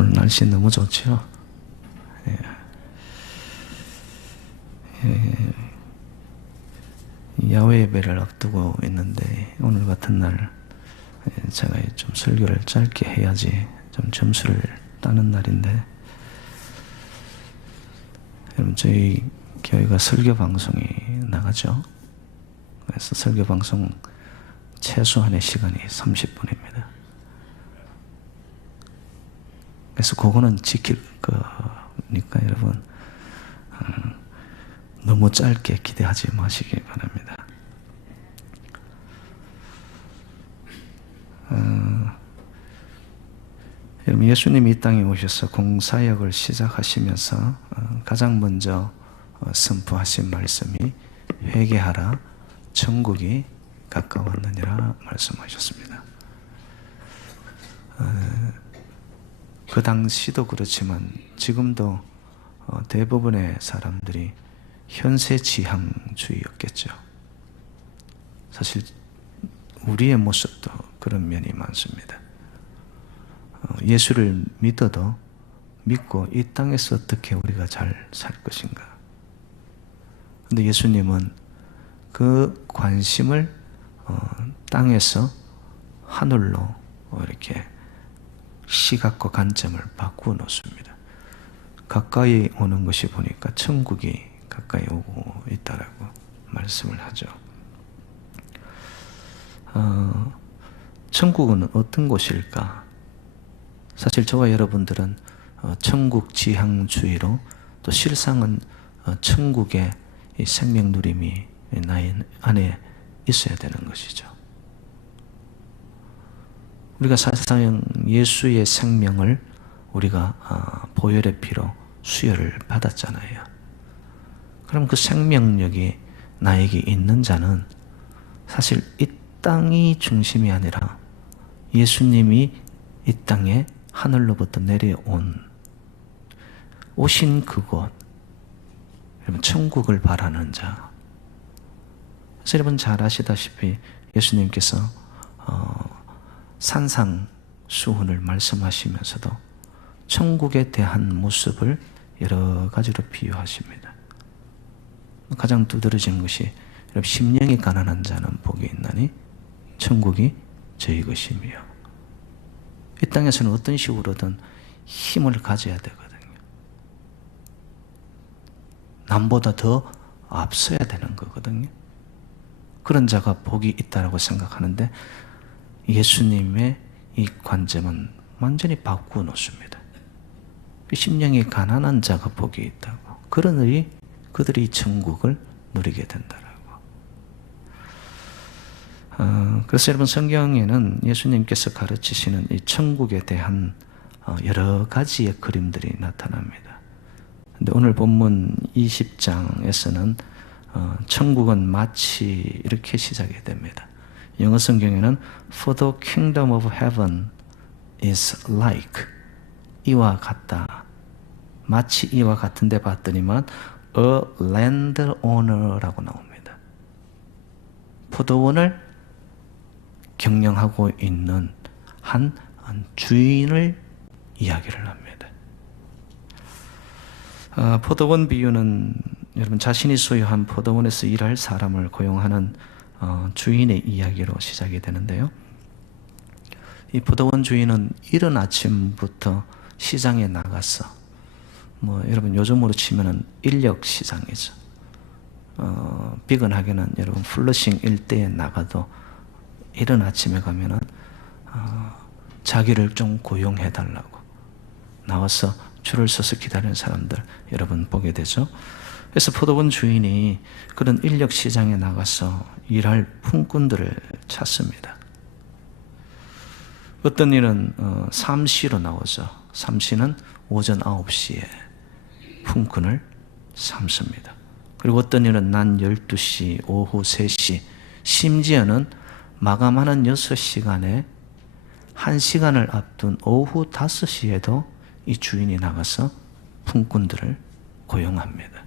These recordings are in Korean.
오늘 날씨 너무 좋죠? 예. 야외 예배를 앞두고 있는데 오늘 같은 날 제가 좀 설교를 짧게 해야지 좀 점수를 따는 날인데, 여러분 저희 교회가 설교 방송이 나가죠. 그래서 설교 방송 최소한의 시간이 30분입니다. 그래서 그거는 지킬 거니까 여러분 너무 짧게 기대하지 마시기 바랍니다. 여러분 예수님이 이 땅에 오셔서 공사역을 시작하시면서 가장 먼저 선포하신 말씀이 회개하라, 천국이 가까웠느니라 말씀하셨습니다. 그 당시도 그렇지만 지금도 대부분의 사람들이 현세지향주의였겠죠. 사실 우리의 모습도 그런 면이 많습니다. 예수를 믿어도 믿고 이 땅에서 어떻게 우리가 잘 살 것인가. 근데 예수님은 그 관심을 땅에서 하늘로 이렇게 시각과 관점을 바꾸어 놓습니다. 가까이 오는 것이 보니까 천국이 가까이 오고 있다라고 말씀을 하죠. 천국은 어떤 곳일까? 사실 저와 여러분들은 천국 지향주의로, 또 실상은 천국의 이 생명 누림이 나의 안에 있어야 되는 것이죠. 우리가 사실상 예수의 생명을 우리가 보혈의 피로 수혈을 받았잖아요. 그럼 그 생명력이 나에게 있는 자는 사실 이 땅이 중심이 아니라 예수님이 이 땅에 하늘로부터 오신 그곳, 여러분 천국을 바라는 자. 그래서 여러분 잘 아시다시피 예수님께서 산상수훈을 말씀하시면서도 천국에 대한 모습을 여러 가지로 비유하십니다. 가장 두드러진 것이, 여러분 심령이 가난한 자는 복이 있나니 천국이 저희 것이며, 이 땅에서는 어떤 식으로든 힘을 가져야 되거든요. 남보다 더 앞서야 되는 거거든요. 그런 자가 복이 있다고 생각하는데 예수님의 이 관점은 완전히 바꾸어 놓습니다. 심령이 가난한 자가 복이 있다고. 그들이 천국을 누리게 된다라고. 그래서 여러분 성경에는 예수님께서 가르치시는 이 천국에 대한 여러 가지의 그림들이 나타납니다. 근데 오늘 본문 20장에서는 천국은 마치 이렇게 시작이 됩니다. 영어 성경에는 For the kingdom of heaven is like, 이와 같다. 마치 이와 같은데 봤더니만 A landowner라고 나옵니다. 포도원을 경영하고 있는 한 주인을 이야기를 합니다. 포도원 비유는 여러분 자신이 소유한 포도원에서 일할 사람을 고용하는 주인의 이야기로 시작이 되는데요. 이 포도원 주인은 이른 아침부터 시장에 나가서, 여러분 요즘으로 치면은 인력 시장이죠. 비근하게는 여러분 플러싱 일대에 나가도 이른 아침에 가면은 자기를 좀 고용해 달라고 나와서 줄을 서서 기다리는 사람들 여러분 보게 되죠. 그래서 포도원 주인이 그런 인력 시장에 나가서 일할 품꾼들을 찾습니다. 어떤 일은 삼시로 나오죠. 삼시는 오전 9시에 품꾼을 삼습니다. 그리고 어떤 일은 낮 12시, 오후 3시, 심지어는 마감하는 6시간에 1시간을 앞둔 오후 5시에도 이 주인이 나가서 품꾼들을 고용합니다.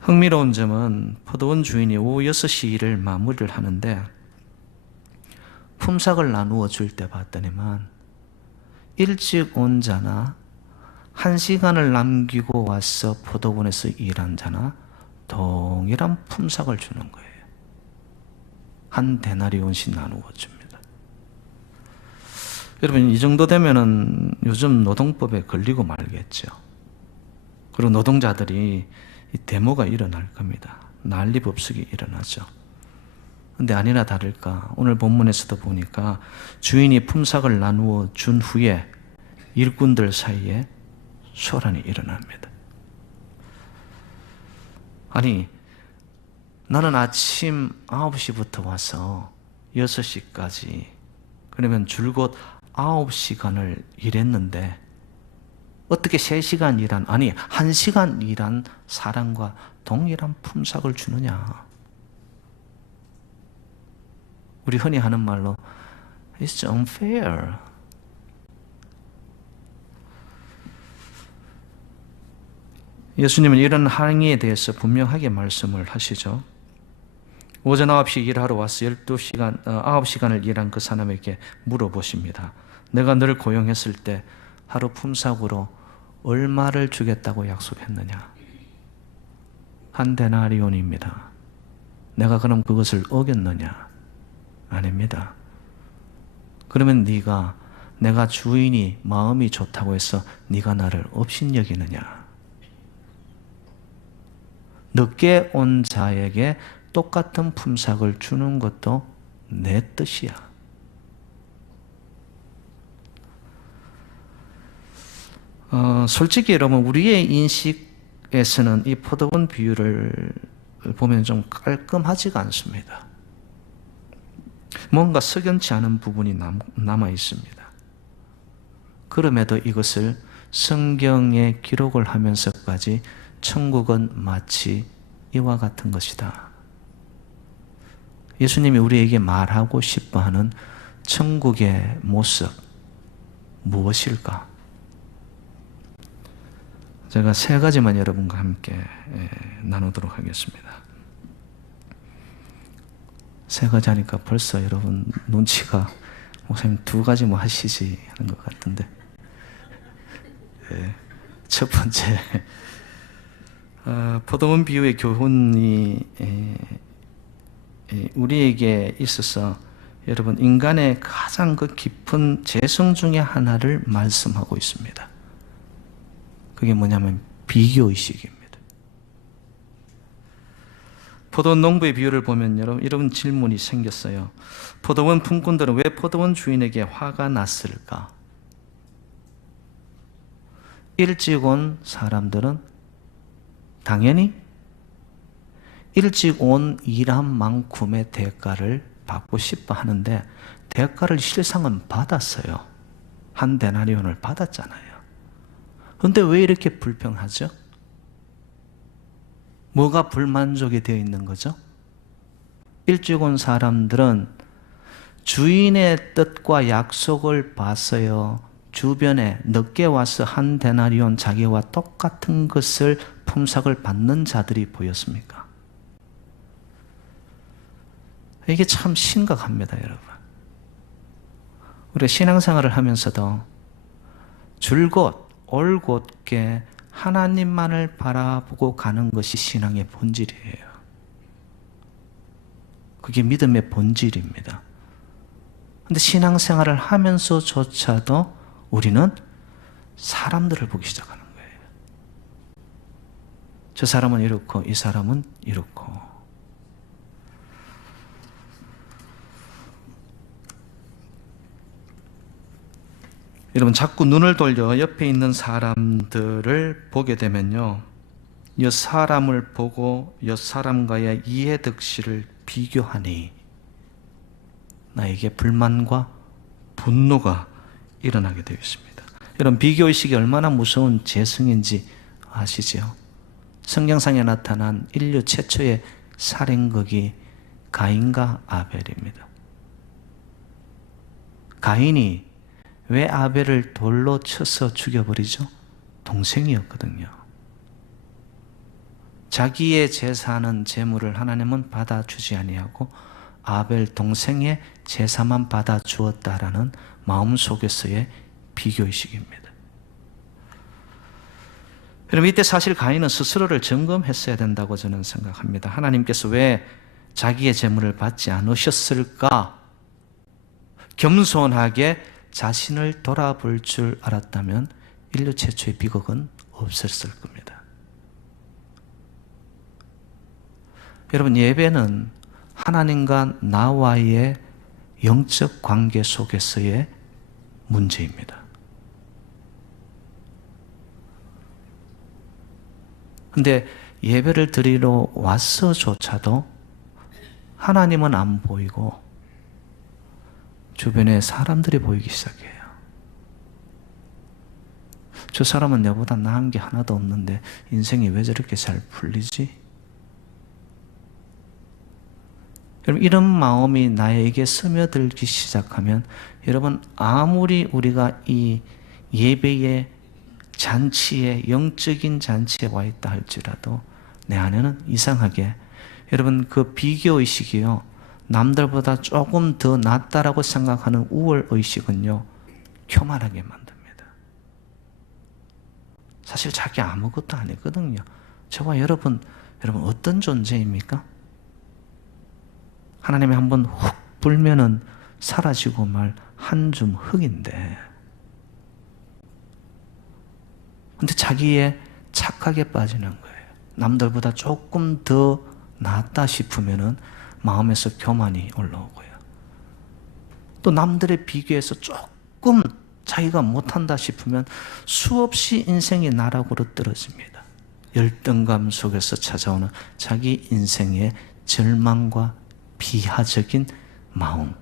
흥미로운 점은 포도원 주인이 오후 6시 일을 마무리를 하는데 품삯을 나누어 줄 때 봤더니만 일찍 온 자나 1시간을 남기고 와서 포도원에서 일한 자나 동일한 품삯을 주는 거예요. 한 데나리온씩 나누어 줍니다. 여러분, 이 정도 되면은 요즘 노동법에 걸리고 말겠죠. 그리고 노동자들이 이 데모가 일어날 겁니다. 난리법석이 일어나죠. 근데 아니나 다를까 오늘 본문에서도 보니까 주인이 품삯을 나누어 준 후에 일꾼들 사이에 소란이 일어납니다. 아니, 나는 아침 9시부터 와서 6시까지, 그러면 줄곧 9시간을 일했는데 어떻게 3시간 일한, 아니 1시간 일한 사람과 동일한 품삯을 주느냐. 우리 흔히 하는 말로 It's unfair. 예수님은 이런 항의에 대해서 분명하게 말씀을 하시죠. 오전 9시 일하러 와서 9시간을 일한 그 사람에게 물어보십니다. 내가 너를 고용했을 때 하루 품삯으로 얼마를 주겠다고 약속했느냐? 한 데나리온입니다. 내가 그럼 그것을 어겼느냐? 아닙니다. 그러면 내가 주인이 마음이 좋다고 해서 네가 나를 업신여기느냐? 늦게 온 자에게 똑같은 품삯을 주는 것도 내 뜻이야. 솔직히 여러분, 우리의 인식에서는 이 포도원 비유를 보면 좀 깔끔하지가 않습니다. 뭔가 석연치 않은 부분이 남아 있습니다. 그럼에도 이것을 성경에 기록을 하면서까지 천국은 마치 이와 같은 것이다. 예수님이 우리에게 말하고 싶어 하는 천국의 모습 무엇일까? 제가 3가지만 여러분과 함께 나누도록 하겠습니다. 3가지 하니까 벌써 여러분 눈치가 목사님 2가지 뭐 하시지 하는 것 같은데, 첫 번째, 포도원 비유의 교훈이 우리에게 있어서 여러분 인간의 가장 그 깊은 재성 중에 하나를 말씀하고 있습니다. 그게 뭐냐면 비교의식입니다. 포도원 농부의 비유를 보면 여러분 질문이 생겼어요. 포도원 품꾼들은 왜 포도원 주인에게 화가 났을까? 일찍 온 사람들은 당연히 일찍 온 일한 만큼의 대가를 받고 싶어 하는데 대가를 실상은 받았어요. 한 데나리온을 받았잖아요. 그런데 왜 이렇게 불평하죠? 뭐가 불만족이 되어 있는 거죠? 일찍 온 사람들은 주인의 뜻과 약속을 봤어요. 주변에 늦게 와서 한 데나리온 자기와 똑같은 것을 품삯을 받는 자들이 보였습니까? 이게 참 심각합니다, 여러분. 우리가 신앙생활을 하면서도 줄곧 올곧게 하나님만을 바라보고 가는 것이 신앙의 본질이에요. 그게 믿음의 본질입니다. 그런데 신앙생활을 하면서조차도 우리는 사람들을 보기 시작하는 거예요. 저 사람은 이렇고 이 사람은 이렇고. 여러분, 자꾸 눈을 돌려 옆에 있는 사람들을 보게 되면요, 이 사람을 보고 이 사람과의 이해득실을 비교하니 나에게 불만과 분노가 일어나게 되어 있습니다. 여러분, 비교의식이 얼마나 무서운 재성인지 아시죠? 성경상에 나타난 인류 최초의 살인극이 가인과 아벨입니다. 가인이 왜 아벨을 돌로 쳐서 죽여버리죠? 동생이었거든요. 자기의 제사는 제물을 하나님은 받아주지 아니하고 아벨 동생의 제사만 받아주었다라는 마음속에서의 비교의식입니다. 여러분, 이때 사실 가인은 스스로를 점검했어야 된다고 저는 생각합니다. 하나님께서 왜 자기의 재물을 받지 않으셨을까? 겸손하게 자신을 돌아볼 줄 알았다면 인류 최초의 비극은 없었을 겁니다. 여러분, 예배는 하나님과 나와의 영적 관계 속에서의 문제입니다. 근데 예배를 드리러 와서조차도 하나님은 안 보이고 주변에 사람들이 보이기 시작해요. 저 사람은 내보다 나은 게 하나도 없는데 인생이 왜 저렇게 잘 풀리지? 여러분, 이런 마음이 나에게 스며들기 시작하면 여러분, 아무리 우리가 이 예배의 잔치에, 영적인 잔치에 와 있다 할지라도 내 안에는 이상하게 여러분, 그 비교의식이요, 남들보다 조금 더 낫다라고 생각하는 우월의식은요, 교만하게 만듭니다. 사실 자기 아무것도 아니거든요. 저와 여러분 어떤 존재입니까? 하나님이 한번 훅 불면은 사라지고 말 한 줌 흙인데, 근데 자기에 착하게 빠지는 거예요. 남들보다 조금 더 낫다 싶으면은 마음에서 교만이 올라오고요. 또 남들에 비교해서 조금 자기가 못한다 싶으면 수없이 인생이 나락으로 떨어집니다. 열등감 속에서 찾아오는 자기 인생의 절망과 비하적인 마음.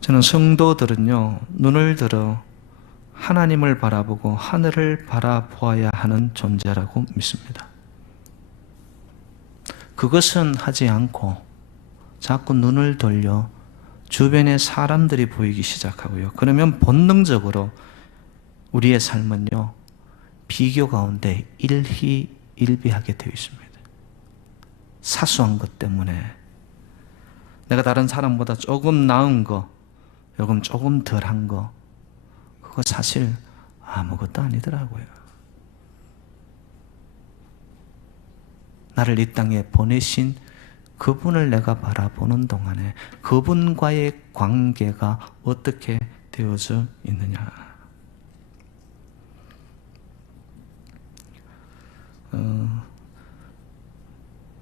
저는 성도들은요, 눈을 들어 하나님을 바라보고 하늘을 바라보아야 하는 존재라고 믿습니다. 그것은 하지 않고 자꾸 눈을 돌려 주변에 사람들이 보이기 시작하고요. 그러면 본능적으로 우리의 삶은요, 비교 가운데 일희일비하게 되어 있습니다. 사소한 것 때문에 내가 다른 사람보다 조금 나은 거, 여러분 조금 덜한 거, 그거 사실 아무것도 아니더라고요. 나를 이 땅에 보내신 그분을 내가 바라보는 동안에 그분과의 관계가 어떻게 되어져 있느냐.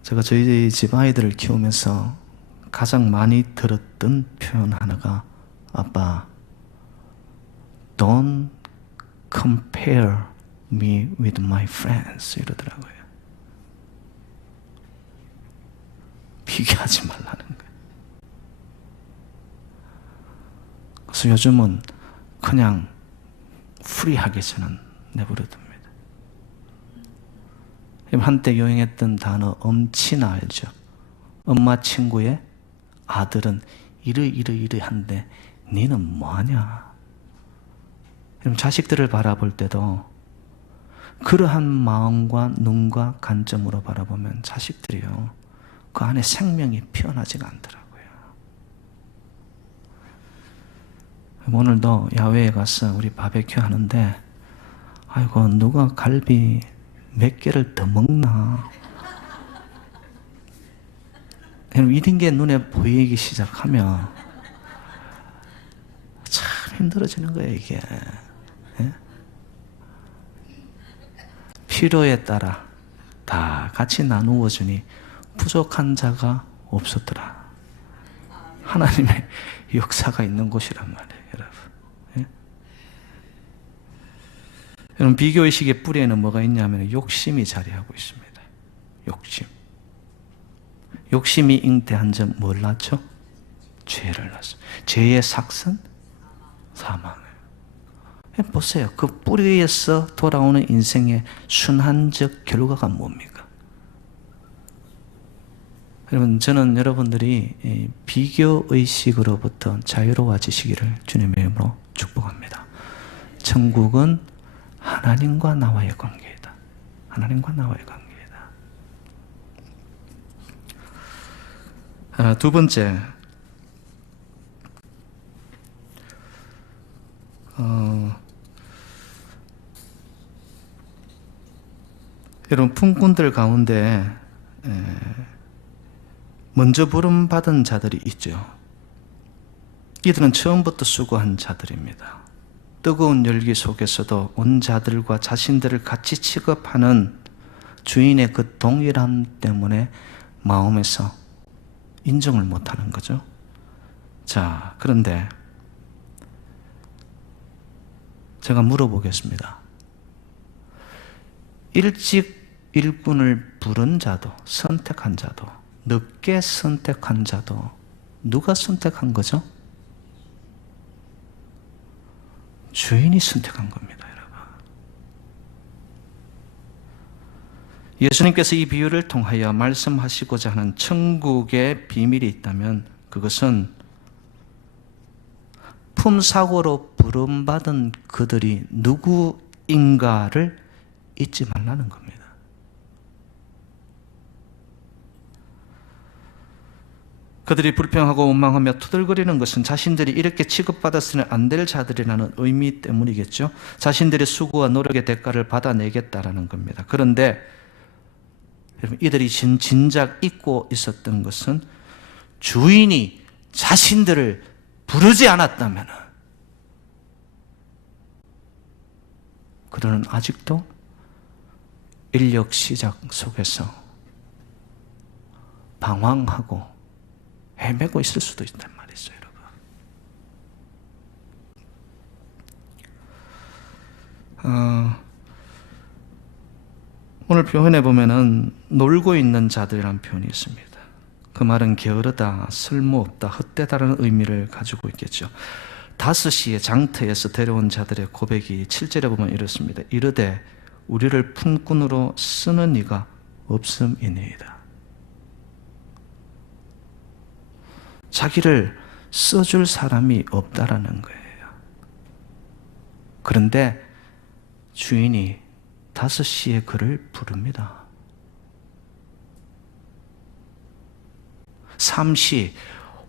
제가 저희 집 아이들을 키우면서 가장 많이 들었던 표현 하나가, 아빠, don't compare me with my friends, 이러더라고요. 비교하지 말라는 거예요. 그래서 요즘은 그냥 프리하게 저는 내버려둡니다. 한때 유행했던 단어 엄친아 알죠? 엄마 친구의 아들은 이러이러이러한데 너는 뭐하냐? 그럼 자식들을 바라볼 때도 그러한 마음과 눈과 관점으로 바라보면 자식들이요, 그 안에 생명이 피어나지가 않더라고요. 오늘도 야외에 가서 우리 바베큐 하는데, 아이고 누가 갈비 몇 개를 더 먹나? 이런 게 눈에 보이기 시작하면 참 힘들어지는 거예요, 이게. 예? 필요에 따라 다 같이 나누어 주니 부족한 자가 없었더라. 하나님의 역사가 있는 곳이란 말이에요, 여러분. 예? 여러분, 비교의식의 뿌리에는 뭐가 있냐면 욕심이 자리하고 있습니다. 욕심. 욕심이 잉태한 점 뭘 낳죠? 죄를 낳죠. 죄의 삭은 사망을. 보세요. 그 뿌리에서 돌아오는 인생의 순환적 결과가 뭡니까? 여러분, 저는 여러분들이 비교의식으로부터 자유로워지시기를 주님의 이름으로 축복합니다. 천국은 하나님과 나와의 관계이다. 하나님과 나와의 관계이다. 두 번째, 여러분 품꾼들 가운데 먼저 부름받은 자들이 있죠. 이들은 처음부터 수고한 자들입니다. 뜨거운 열기 속에서도 온 자들과 자신들을 같이 취급하는 주인의 그 동일함 때문에 마음에서 인정을 못하는 거죠. 자, 그런데 제가 물어보겠습니다. 일찍 일꾼을 부른 자도, 선택한 자도, 늦게 선택한 자도 누가 선택한 거죠? 주인이 선택한 겁니다, 여러분. 예수님께서 이 비유를 통하여 말씀하시고자 하는 천국의 비밀이 있다면 그것은 품사고로 부름받은 그들이 누구인가를 잊지 말라는 겁니다. 그들이 불평하고 원망하며 투덜거리는 것은 자신들이 이렇게 취급받았으면 안 될 자들이라는 의미 때문이겠죠. 자신들의 수고와 노력의 대가를 받아내겠다라는 겁니다. 그런데 여러분, 이들이 진작 잊고 있었던 것은 주인이 자신들을 부르지 않았다면 그들은 아직도 인력 시작 속에서 방황하고 헤매고 있을 수도 있단 말이죠, 여러분. 오늘 표현해 보면은 놀고 있는 자들이라는 표현이 있습니다. 그 말은 게으르다, 쓸모없다, 헛되다라는 의미를 가지고 있겠죠. 5시에 장터에서 데려온 자들의 고백이 7절에 보면 이렇습니다. 이르되 우리를 품꾼으로 쓰는 이가 없음이니이다. 자기를 써줄 사람이 없다라는 거예요. 그런데 주인이 5시에 그를 부릅니다. 3시,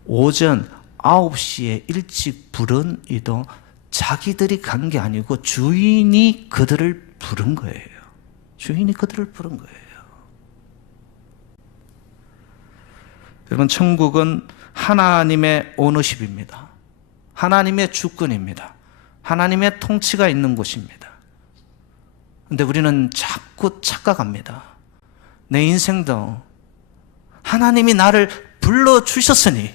오전 9시에 일찍 부른 이도 자기들이 간 게 아니고 주인이 그들을 부른 거예요. 주인이 그들을 부른 거예요. 여러분, 천국은 하나님의 오너십입니다. 하나님의 주권입니다. 하나님의 통치가 있는 곳입니다. 그런데 우리는 자꾸 착각합니다. 내 인생도 하나님이 나를 불러주셨으니,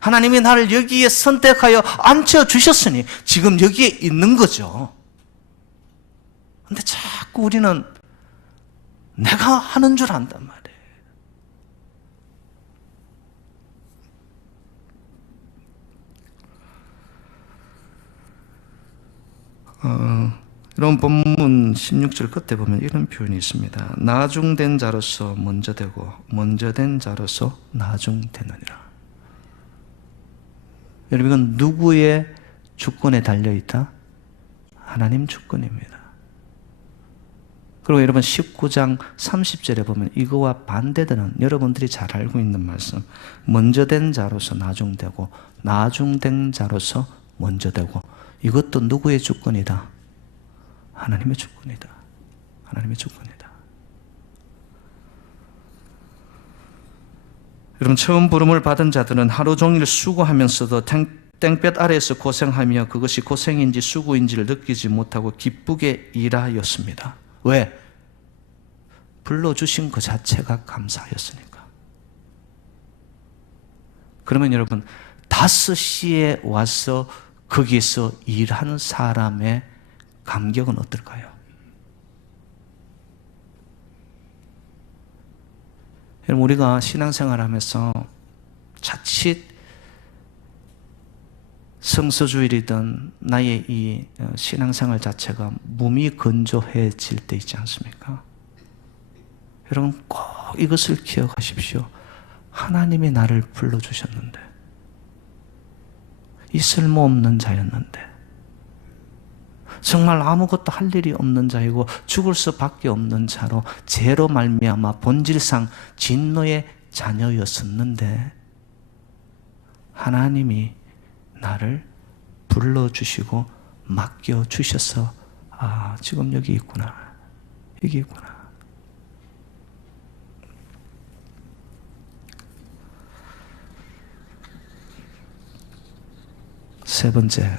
하나님이 나를 여기에 선택하여 앉혀주셨으니 지금 여기에 있는 거죠. 그런데 자꾸 우리는 내가 하는 줄 안단 말이에요. 이런 본문 16절 끝에 보면 이런 표현이 있습니다. 나중된 자로서 먼저 되고 먼저 된 자로서 나중되느니라. 여러분, 이건 누구의 주권에 달려있다? 하나님 주권입니다. 그리고 여러분 19장 30절에 보면 이거와 반대되는, 여러분들이 잘 알고 있는 말씀, 먼저 된 자로서 나중되고 나중된 자로서 먼저 되고, 이것도 누구의 주권이다? 하나님의 주권이다. 하나님의 주권이다. 여러분, 처음 부름을 받은 자들은 하루 종일 수고하면서도 땡볕 아래에서 고생하며 그것이 고생인지 수고인지를 느끼지 못하고 기쁘게 일하였습니다. 왜? 불러주신 그 자체가 감사하였으니까. 그러면 여러분, 5시에 와서 거기서 일하는 사람의 감격은 어떨까요? 여러분, 우리가 신앙생활 하면서 자칫 성서주일이든 나의 이 신앙생활 자체가 몸이 건조해질 때 있지 않습니까? 여러분, 꼭 이것을 기억하십시오. 하나님이 나를 불러주셨는데, 이 쓸모없는 자였는데, 정말 아무것도 할 일이 없는 자이고 죽을 수밖에 없는 자로 죄로 말미암아 본질상 진노의 자녀였었는데 하나님이 나를 불러주시고 맡겨주셔서 지금 여기 있구나, 여기 있구나. 세 번째,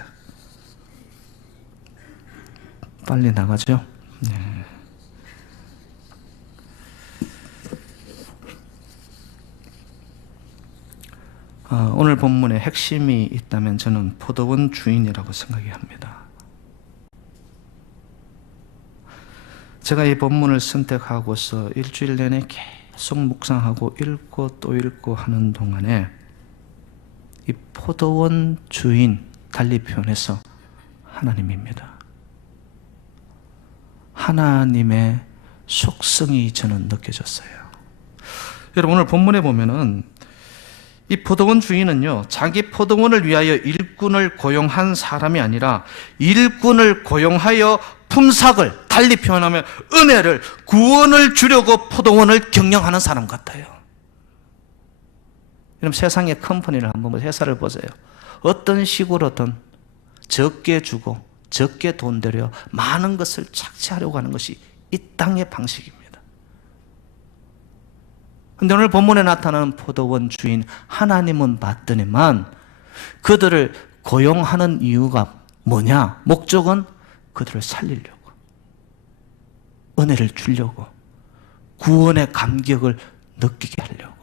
빨리 나가죠. 네. 오늘 본문에 핵심이 있다면 저는 포도원 주인이라고 생각이 합니다. 제가 이 본문을 선택하고서 일주일 내내 계속 묵상하고 읽고 또 읽고 하는 동안에 이 포도원 주인, 달리 표현해서 하나님입니다. 하나님의 속성이 저는 느껴졌어요. 여러분, 오늘 본문에 보면은 이 포도원 주인은요, 자기 포도원을 위하여 일꾼을 고용한 사람이 아니라 일꾼을 고용하여 품삯을, 달리 표현하면 은혜를, 구원을 주려고 포도원을 경영하는 사람 같아요. 여러분, 세상의 컴퍼니를 한번 회사를 보세요. 어떤 식으로든 적게 주고 적게 돈 들여 많은 것을 착취하려고 하는 것이 이 땅의 방식입니다. 그런데 오늘 본문에 나타나는 포도원 주인 하나님은 봤더니만 그들을 고용하는 이유가 뭐냐? 목적은 그들을 살리려고, 은혜를 주려고, 구원의 감격을 느끼게 하려고.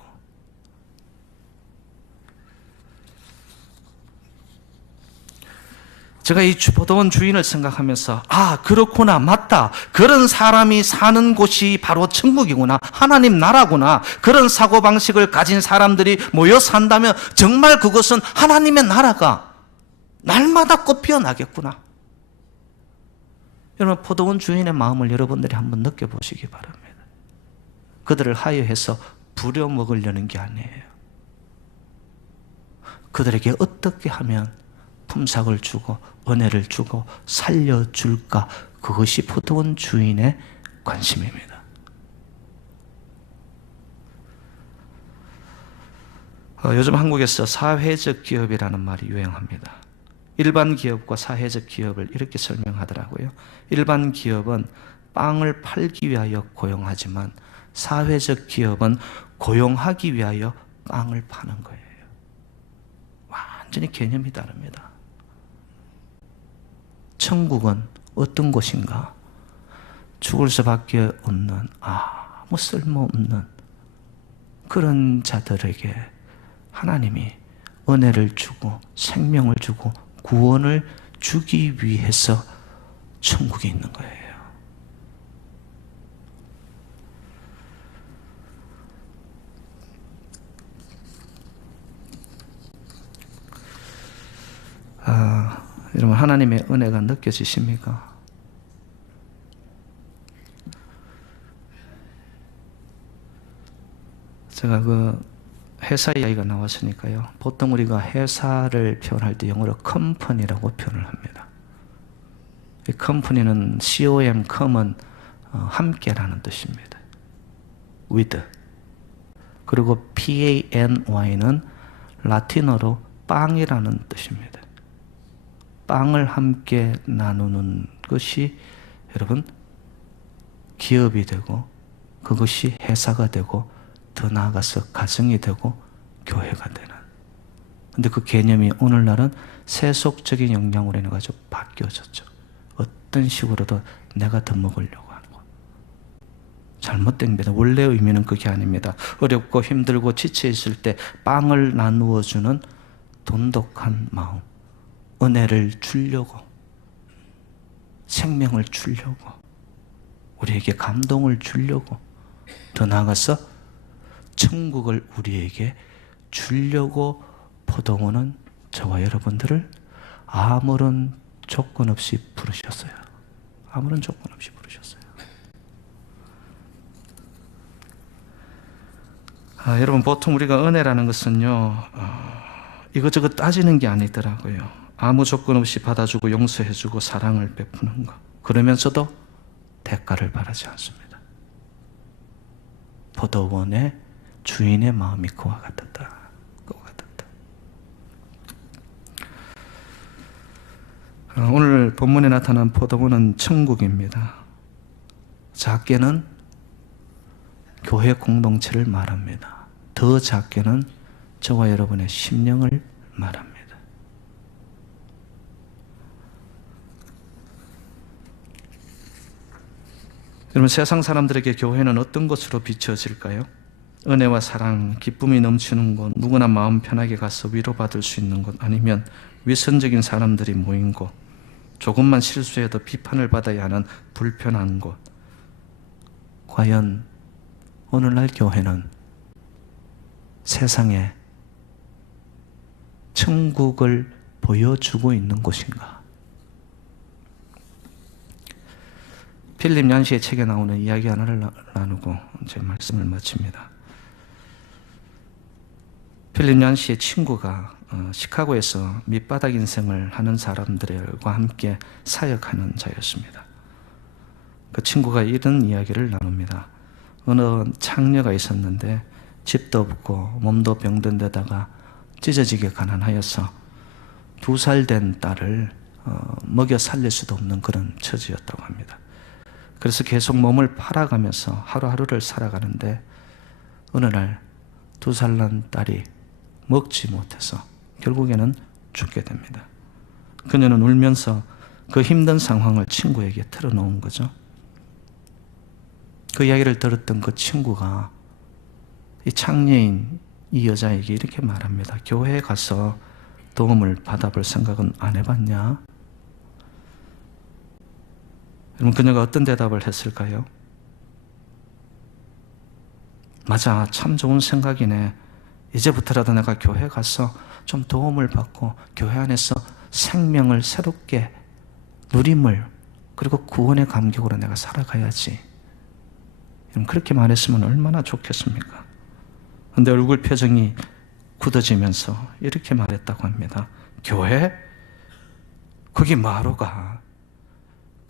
제가 이 포도원 주인을 생각하면서 그렇구나, 맞다, 그런 사람이 사는 곳이 바로 천국이구나, 하나님 나라구나, 그런 사고방식을 가진 사람들이 모여 산다면 정말 그것은 하나님의 나라가 날마다 꽃 피어나겠구나. 여러분, 포도원 주인의 마음을 여러분들이 한번 느껴보시기 바랍니다. 그들을 하여해서 부려먹으려는 게 아니에요. 그들에게 어떻게 하면 품삯을 주고 은혜를 주고 살려줄까, 그것이 포도원 주인의 관심입니다. 요즘 한국에서 사회적 기업이라는 말이 유행합니다. 일반 기업과 사회적 기업을 이렇게 설명하더라고요. 일반 기업은 빵을 팔기 위하여 고용하지만 사회적 기업은 고용하기 위하여 빵을 파는 거예요. 완전히 개념이 다릅니다. 천국은 어떤 곳인가? 죽을 수밖에 없는, 아무 쓸모없는 그런 자들에게 하나님이 은혜를 주고 생명을 주고 구원을 주기 위해서 천국에 있는 거예요. 여러분, 하나님의 은혜가 느껴지십니까? 제가 회사 이야기가 나왔으니까요. 보통 우리가 회사를 표현할 때 영어로 컴퍼니라고 표현을 합니다. 이 컴퍼니는 COM, com은 함께라는 뜻입니다. with. 그리고 PANY는 라틴어로 빵이라는 뜻입니다. 빵을 함께 나누는 것이 여러분 기업이 되고, 그것이 회사가 되고, 더 나아가서 가정이 되고 교회가 되는. 근데 그 개념이 오늘날은 세속적인 영향으로 인해 가지고 바뀌어졌죠. 어떤 식으로든 내가 더 먹으려고 하는 거. 잘못된 겁니다. 원래 의미는 그게 아닙니다. 어렵고 힘들고 지쳐 있을 때 빵을 나누어 주는 돈독한 마음, 은혜를 주려고, 생명을 주려고, 우리에게 감동을 주려고, 더 나아가서 천국을 우리에게 주려고 포도원은 저와 여러분들을 아무런 조건 없이 부르셨어요. 아무런 조건 없이 부르셨어요. 여러분, 보통 우리가 은혜라는 것은요, 이것저것 따지는 게 아니더라고요. 아무 조건 없이 받아주고 용서해주고 사랑을 베푸는 것, 그러면서도 대가를 바라지 않습니다. 포도원의 주인의 마음이 그와 같았다. 그와 같았다. 오늘 본문에 나타난 포도원은 천국입니다. 작게는 교회 공동체를 말합니다. 더 작게는 저와 여러분의 심령을 말합니다. 여러분, 세상 사람들에게 교회는 어떤 곳으로 비춰질까요? 은혜와 사랑, 기쁨이 넘치는 곳, 누구나 마음 편하게 가서 위로받을 수 있는 곳, 아니면 위선적인 사람들이 모인 곳, 조금만 실수해도 비판을 받아야 하는 불편한 곳. 과연 오늘날 교회는 세상에 천국을 보여주고 있는 곳인가? 필립 얀시의 책에 나오는 이야기 하나를 나누고 제 말씀을 마칩니다. 필립 얀시의 친구가 시카고에서 밑바닥 인생을 하는 사람들과 함께 사역하는 자였습니다. 그 친구가 이런 이야기를 나눕니다. 어느 창녀가 있었는데 집도 없고 몸도 병든 데다가 찢어지게 가난하여서 2살 된 딸을 먹여 살릴 수도 없는 그런 처지였다고 합니다. 그래서 계속 몸을 팔아가면서 하루하루를 살아가는데 어느 날 2살 난 딸이 먹지 못해서 결국에는 죽게 됩니다. 그녀는 울면서 그 힘든 상황을 친구에게 털어놓은 거죠. 그 이야기를 들었던 그 친구가 이 창녀인 이 여자에게 이렇게 말합니다. 교회에 가서 도움을 받아볼 생각은 안 해봤냐? 여러분, 그녀가 어떤 대답을 했을까요? 맞아, 참 좋은 생각이네. 이제부터라도 내가 교회 가서 좀 도움을 받고 교회 안에서 생명을 새롭게 누림을, 그리고 구원의 감격으로 내가 살아가야지. 그렇게 말했으면 얼마나 좋겠습니까? 그런데 얼굴 표정이 굳어지면서 이렇게 말했다고 합니다. 교회? 거기 뭐하러 가?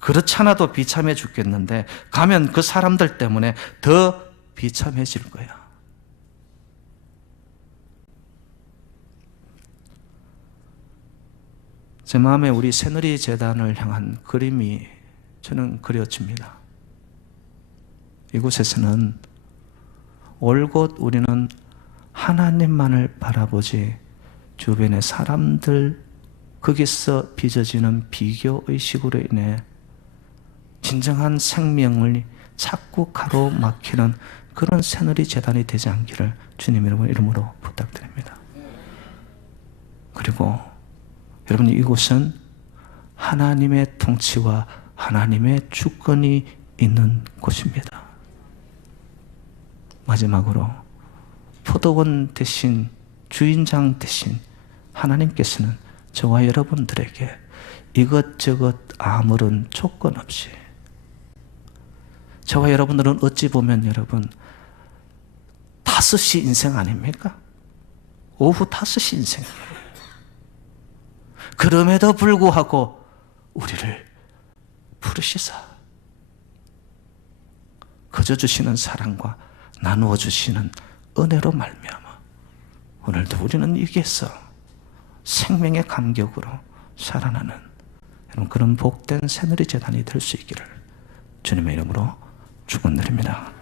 그렇잖아도 비참해 죽겠는데 가면 그 사람들 때문에 더 비참해질 거야. 제 마음에 우리 새누리 재단을 향한 그림이 저는 그려집니다. 이곳에서는 올곧 우리는 하나님만을 바라보지 주변의 사람들, 거기서 빚어지는 비교의식으로 인해 진정한 생명을 자꾸 가로막히는 그런 새누리 재단이 되지 않기를 주님 이름으로 부탁드립니다. 그리고 여러분, 이곳은 하나님의 통치와 하나님의 주권이 있는 곳입니다. 마지막으로 포도원 대신, 주인장 대신 하나님께서는 저와 여러분들에게 이것저것 아무런 조건 없이, 저와 여러분들은 어찌 보면 여러분 5시 인생 아닙니까? 오후 5시 인생이에요. 그럼에도 불구하고 우리를 부르시사 거저 주시는 사랑과 나누어 주시는 은혜로 말미암아 오늘도 우리는 여기에서 생명의 감격으로 살아나는 그런 복된 새누리 재단이 될 수 있기를 주님의 이름으로 축원드립니다.